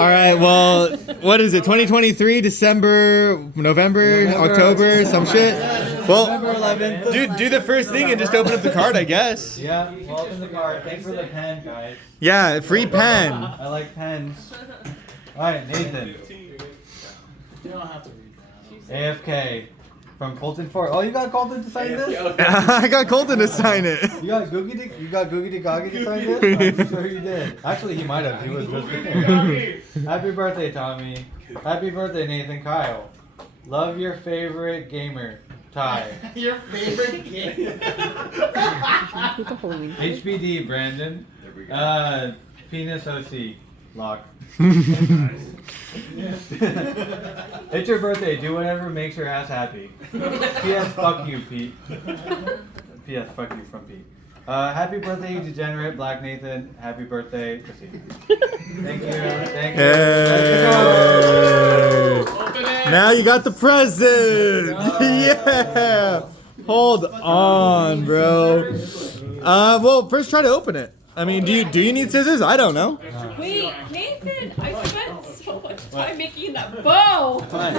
All right, well, what is it? 2023, December, November, October, some shit. Well, November 11th. dude, do the first thing and just open up the card, I guess. Yeah, well, open the card. Thanks for the pen, guys. Yeah, free pen. I like pens. Alright, Nathan. You don't have to read that. AFK. From Colton Ford. Oh, you got Colton to sign this? I got Colton to sign it. You got Googie to Goggy to sign this? I'm sure you did. Actually, he might have. He was just there. Happy birthday, Tommy. Happy birthday, Nathan Kyle. Love your favorite gamer, Ty. Your favorite game? HBD, Brandon. There we go. Penis OC. Lock. It's your birthday. Do whatever makes your ass happy. P.S. Fuck you, Pete. P.S. Fuck you from Pete. Happy birthday, you degenerate Black Nathan. Happy birthday, Chrissy. Thank you. Thank you. Hey. Open it. Now you got the present. Yeah. Hold on, bro. Well, first try to open it. I mean, do you need scissors? I don't know. Wait, Nathan, I spent so much time making that bow. My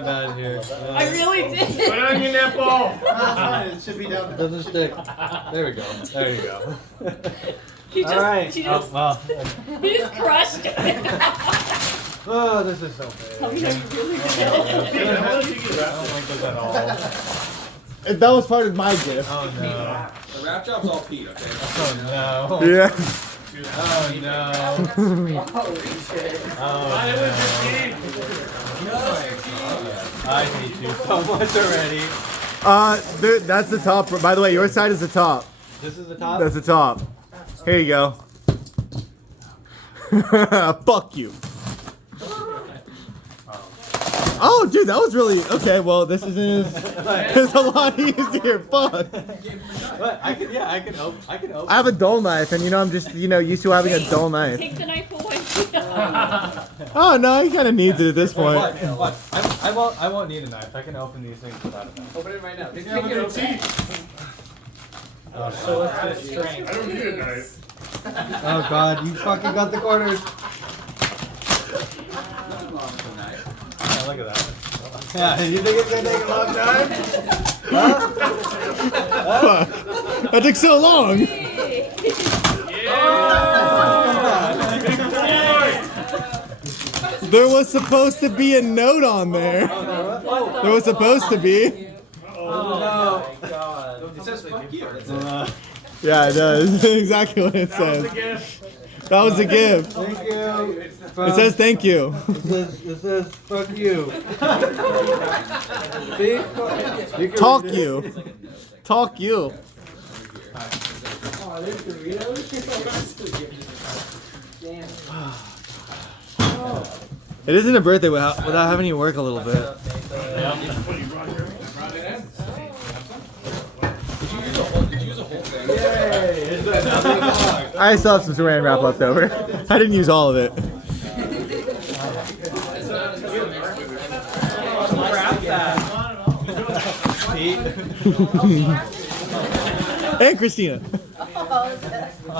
bad here. I really did. Put it on your nipple. It should be down It doesn't stick. There we go. There you go. He just, All right. he just, well. he just crushed it. Oh, this is so Tell me bad. how you really did. I don't like this at all. That was part of my gift. Oh no. The wrap job's all Pete, okay? Oh no. Yeah. Oh no. Oh no. I hate you so much already. Dude, that's the top. By the way, your side is the top. This is the top? That's the top. Here you go. Fuck you. Oh, dude, that was really okay. Well, this is it's a lot easier. Fuck. What? I can open. I have a dull knife, and I'm just used to having a dull knife. Take the knife away. Oh no, he kind of needs it at this point. What? I won't need a knife. I can open these things without a knife. Open it right now. Take your teeth. Oh, so let's get strength. I don't need a knife. Oh god, you fucking got the corners. Yeah, look at that. Yeah, you think it's gonna take a long time? Fuck. That took so long. There was supposed to be a note on there. There was supposed to be. Oh no. God. It says fuck you. Yeah, it does. Exactly what it says. That was a gift. Thank you. It says thank you. It says fuck you. See? You can Talk read it. you. Talk you. It isn't a birthday without having you work a little bit. Did you use a whole thing? Yay! It's another box. I still have some saran wrap left over. I didn't use all of it. And Christina. I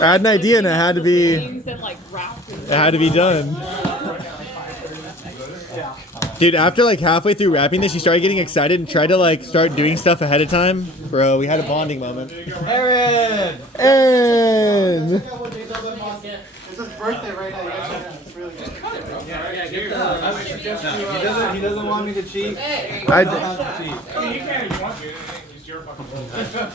had an idea and it had to be Things and like wrap. done. Dude, after like halfway through wrapping this, she started getting excited and tried to like start doing stuff ahead of time. Bro, we had a bonding moment. Aaron! And It's his birthday right now. You guys should really good. He doesn't want me to cheat. I don't have to cheat. I mean, you can if you want to. It's your fucking birthday.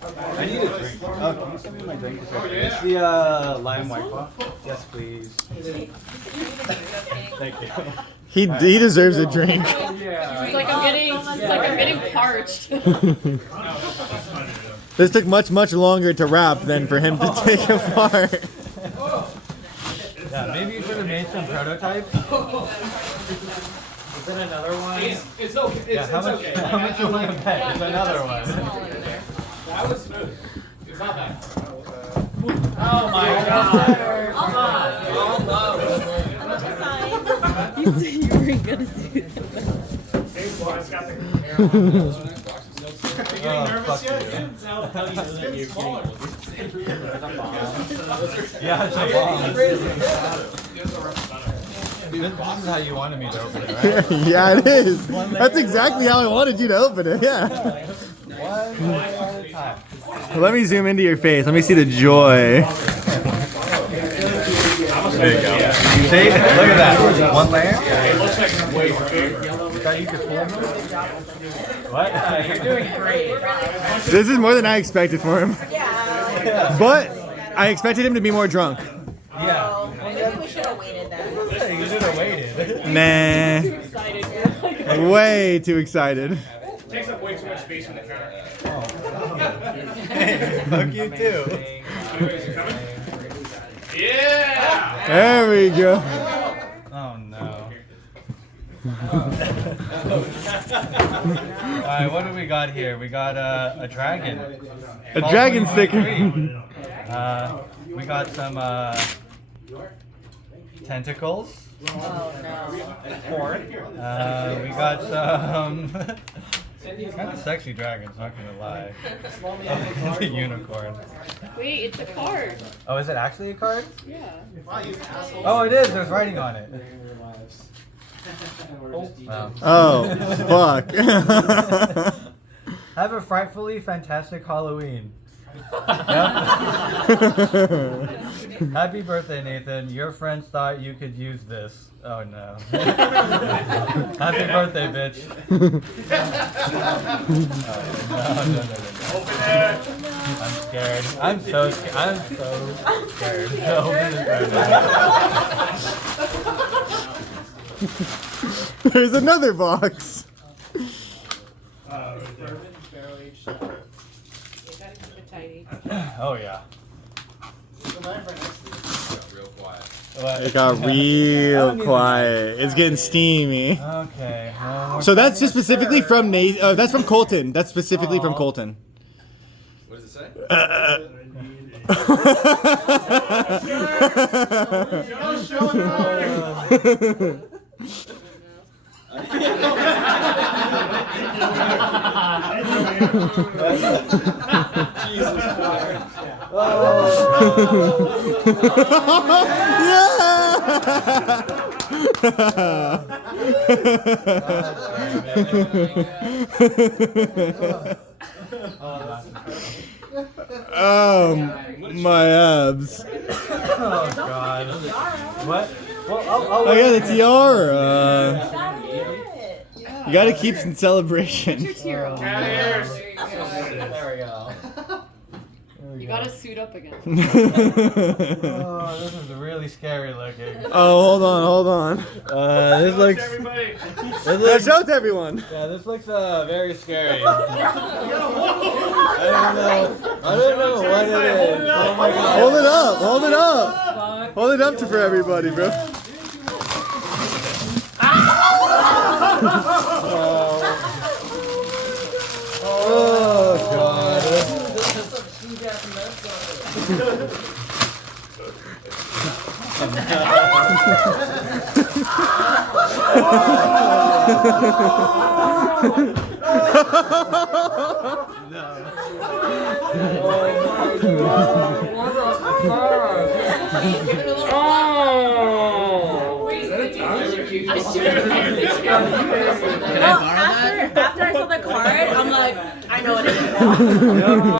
I need a drink. Oh, can you send me my drink? Oh, yeah. It's the lime white claw. Yes, please. Thank you. he deserves a drink. It's like I'm getting parched. This took much longer to wrap than for him to take apart. Yeah, maybe you should have made some prototypes. Is there another one? It's okay. Yeah, how much? How much you want to bet? There's another one. That was smooth. It's not bad. Oh my god! You said you were gonna do that. Fuck you. Yeah, it's a bomb. This is how you wanted me to open it, right? Yeah, it is. That's exactly how I wanted you to open it. Yeah. One layer at a time. Let me zoom into your face. Let me see the joy. There you go. See? Look at that. One layer. You thought you could fool me? What? You're doing great. This is more than I expected for him. But I expected him to be more drunk. Yeah. Maybe we should have waited then. You should have waited. Nah. Excited. Way too excited. Takes up way too much space in the car. Fuck you too. Yeah! There we go. Oh no. Alright, what do we got here? We got a dragon. A dragon sticker. We got some tentacles. Oh no. We got some kind of sexy dragons, not gonna lie. It's a unicorn. Wait, it's a card. Oh, is it actually a card? Yeah. Oh, it is. There's writing on it. Wow. Oh, fuck. Have a frightfully fantastic Halloween. Yep. Happy birthday, Nathan. Your friends thought you could use this. Oh no. Happy birthday, bitch. No. Open it! I'm scared. I'm so scared. I'm so scared. Open this right now. There's another box. Oh yeah. Real quiet. It got real quiet. It's getting steamy. Okay. Well, So that's just specifically from Nate. That's from Colton. That's specifically from Colton. What does it say? Jesus Christ. My abs. Oh god. What? Well, Oh yeah, the tiara. Yeah. You gotta keep some celebration. Put your tear on. There we go. You gotta suit up again. Oh, this is really scary looking. Oh, hold on. This looks. Everybody! Let's show it to everyone. Yeah, this looks very scary. I don't know what it is. Oh my god. Hold it up. Hold it up. Hold it up for everybody, bro. Oh god. After I saw the card, I'm like, I know what it is now.